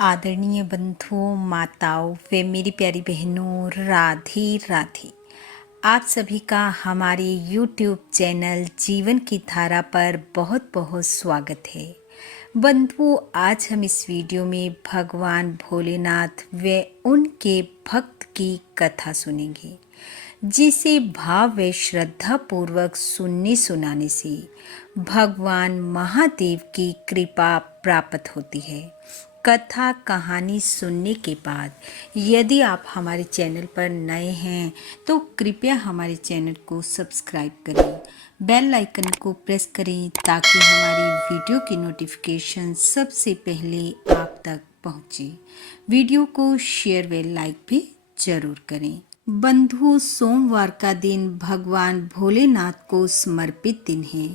आदरणीय बंधुओं, माताओं व मेरी प्यारी बहनों, राधे राधे। आप सभी का हमारे YouTube चैनल जीवन की धारा पर बहुत बहुत स्वागत है। बंधुओं, आज हम इस वीडियो में भगवान भोलेनाथ व उनके भक्त की कथा सुनेंगे, जिसे भाव व श्रद्धा पूर्वक सुनने सुनाने से भगवान महादेव की कृपा प्राप्त होती है। कथा कहानी सुनने के बाद यदि आप हमारे चैनल पर नए हैं तो कृपया हमारे चैनल को सब्सक्राइब करें, बेल आइकन को प्रेस करें ताकि हमारी वीडियो की नोटिफिकेशन सबसे पहले आप तक पहुंचे। वीडियो को शेयर व लाइक भी जरूर करें। बंधु, सोमवार का दिन भगवान भोलेनाथ को समर्पित दिन है।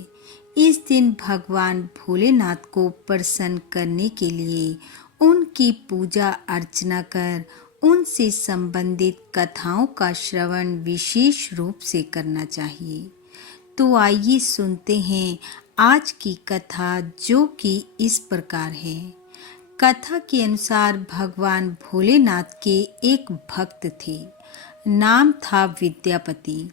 इस दिन भगवान भोलेनाथ को प्रसन्न करने के लिए उनकी पूजा अर्चना कर उनसे संबंधित कथाओं का श्रवण विशेष रूप से करना चाहिए। तो आइए सुनते हैं आज की कथा, जो कि इस प्रकार है। कथा के अनुसार भगवान भोलेनाथ के एक भक्त थे, नाम था विद्यापति।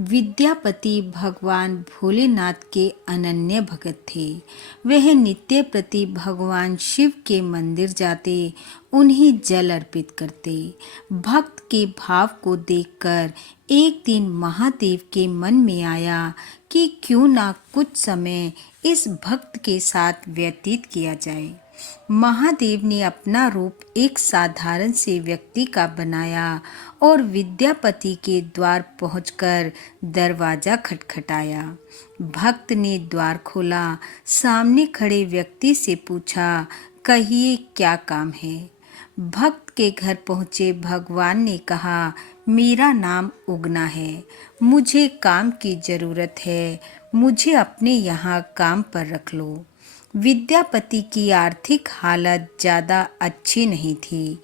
विद्यापति भगवान भोलेनाथ के अनन्य भगत थे। वह नित्य प्रति भगवान शिव के मंदिर जाते, उन्हें जल अर्पित करते। भक्त के भाव को देखकर एक दिन महादेव के मन में आया कि क्यों ना कुछ समय इस भक्त के साथ व्यतीत किया जाए। महादेव ने अपना रूप एक साधारण से व्यक्ति का बनाया और विद्यापति के द्वार पहुंचकर दरवाजा खटखटाया। भक्त ने द्वार खोला, सामने खड़े व्यक्ति से पूछा, कहिए क्या काम है। भक्त के घर पहुंचे भगवान ने कहा, मेरा नाम उगना है, मुझे काम की जरूरत है, मुझे अपने यहाँ काम पर रख लो। विद्यापति की आर्थिक हालत ज़्यादा अच्छी नहीं थी,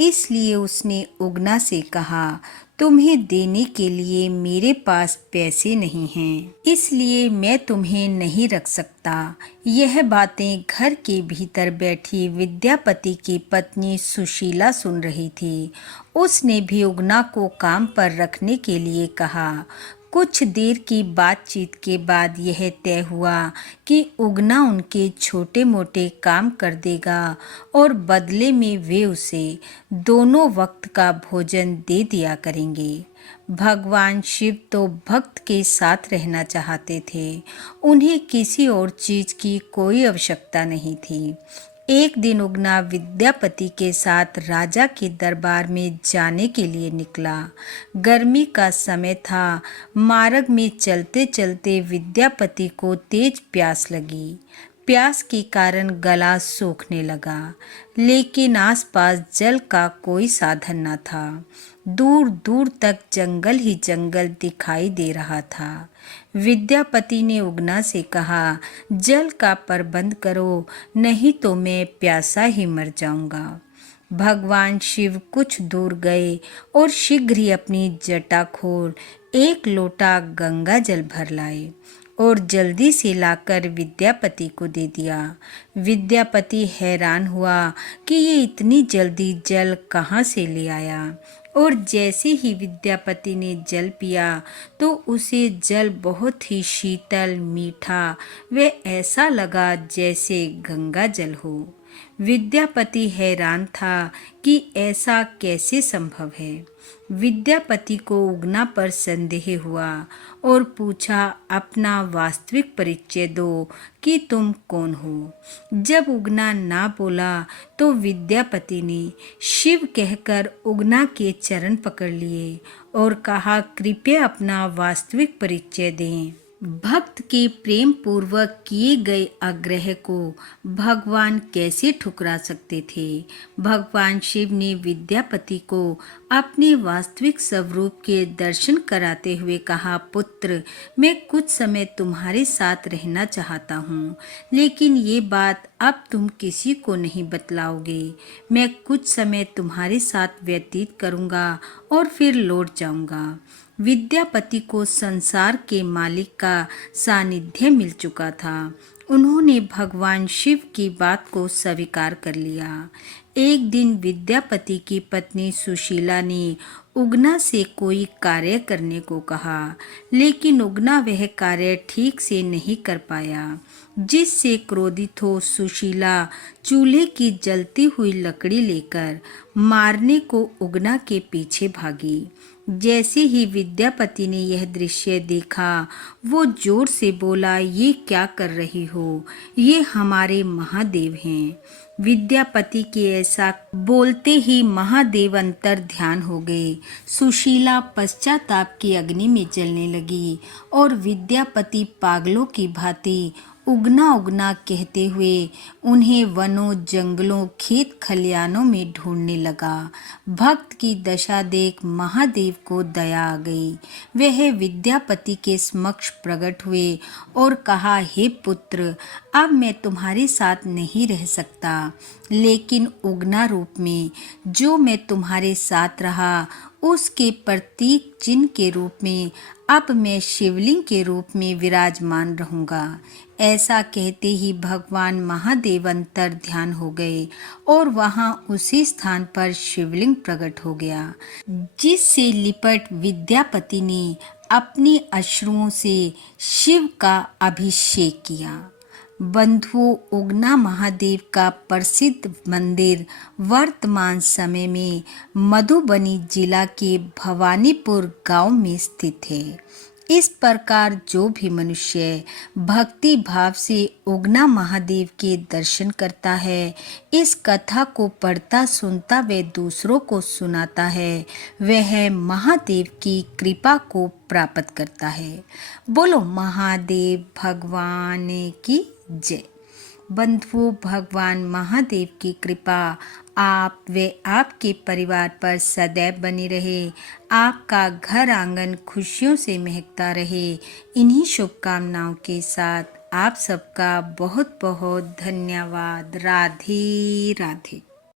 इसलिए उसने उगना से कहा, तुम्हें देने के लिए मेरे पास पैसे नहीं हैं, इसलिए मैं तुम्हें नहीं रख सकता। यह बातें घर के भीतर बैठी विद्यापति की पत्नी सुशीला सुन रही थी। उसने भी उगना को काम पर रखने के लिए कहा। कुछ देर की बातचीत के बाद यह तय हुआ कि उगना उनके छोटे मोटे काम कर देगा और बदले में वे उसे दोनों वक्त का भोजन दे दिया करेंगे। भगवान शिव तो भक्त के साथ रहना चाहते थे, उन्हें किसी और चीज की कोई आवश्यकता नहीं थी। एक दिन उगना विद्यापति के साथ राजा के दरबार में जाने के लिए निकला। गर्मी का समय था। मार्ग में चलते चलते विद्यापति को तेज प्यास लगी। प्यास के कारण गला सूखने लगा, लेकिन आसपास जल का कोई साधन न था। दूर दूर तक जंगल ही जंगल दिखाई दे रहा था। विद्यापति ने उगना से कहा, जल का प्रबंध करो, नहीं तो मैं प्यासा ही मर जाऊंगा। भगवान शिव कुछ दूर गए और शीघ्र ही अपनी जटा खोल एक लोटा गंगा जल भर लाए और जल्दी से लाकर विद्यापति को दे दिया। विद्यापति हैरान हुआ कि ये इतनी जल्दी जल कहाँ से ले आया, और जैसे ही विद्यापति ने जल पिया तो उसे जल बहुत ही शीतल, मीठा व ऐसा लगा जैसे गंगा जल हो। विद्यापति हैरान था कि ऐसा कैसे संभव है। विद्यापति को उगना पर संदेह हुआ और पूछा, अपना वास्तविक परिचय दो कि तुम कौन हो। जब उगना ना बोला तो विद्यापति ने शिव कहकर उगना के चरण पकड़ लिए और कहा, कृपया अपना वास्तविक परिचय दें। भक्त के प्रेम पूर्वक किए गए आग्रह को भगवान कैसे ठुकरा सकते थे। भगवान शिव ने विद्यापति को अपने वास्तविक स्वरूप के दर्शन कराते हुए कहा, पुत्र, मैं कुछ समय तुम्हारे साथ रहना चाहता हूँ, लेकिन ये बात अब तुम किसी को नहीं बतलाओगे। मैं कुछ समय तुम्हारे साथ व्यतीत करूँगा और फिर लौट जाऊँगा। विद्यापति को संसार के मालिक का सानिध्य मिल चुका था। उन्होंने भगवान शिव की बात को स्वीकार कर लिया। एक दिन विद्यापति की पत्नी सुशीला ने उगना से कोई कार्य करने को कहा, लेकिन उगना वह कार्य ठीक से नहीं कर पाया, जिससे क्रोधित हो सुशीला चूल्हे की जलती हुई लकड़ी लेकर मारने को उगना के पीछे भागी। जैसे ही विद्यापति ने यह दृश्य देखा, वो जोर से बोला, ये क्या कर रही हो? ये हमारे महादेव हैं। विद्यापति के ऐसा बोलते ही महादेव अंतर ध्यान हो गए। सुशीला पश्चाताप की अग्नि में जलने लगी और विद्यापति पागलों की भांति उगना उगना कहते हुए उन्हें वनों, जंगलों, खेत खलियानों में ढूंढने लगा। भक्त की दशा देख महादेव को दया आ गई। वह विद्यापति के समक्ष प्रकट हुए और कहा, हे पुत्र, अब मैं तुम्हारे साथ नहीं रह सकता, लेकिन उगना रूप में जो मैं तुम्हारे साथ रहा, उसके प्रतीक चिन्ह के रूप में अब मैं शिवलिंग के रूप में विराजमान रहूंगा। ऐसा कहते ही भगवान महादेव अंतर ध्यान हो गए और वहां उसी स्थान पर शिवलिंग प्रकट हो गया, जिससे लिपट विद्यापति ने अपने अश्रुओं से शिव का अभिषेक किया। बंधुओं, उगना महादेव का प्रसिद्ध मंदिर वर्तमान समय में मधुबनी जिला के भवानीपुर गांव में स्थित है। इस प्रकार जो भी मनुष्य भक्ति भाव से उगना महादेव के दर्शन करता है, इस कथा को पढ़ता सुनता व दूसरों को सुनाता है, वह महादेव की कृपा को प्राप्त करता है। बोलो महादेव भगवान की जय। बंधुओं, भगवान महादेव की कृपा आप व आपके परिवार पर सदैव बनी रहे। आपका घर आंगन खुशियों से महकता रहे। इन्हीं शुभकामनाओं के साथ आप सबका बहुत बहुत धन्यवाद। राधे राधे।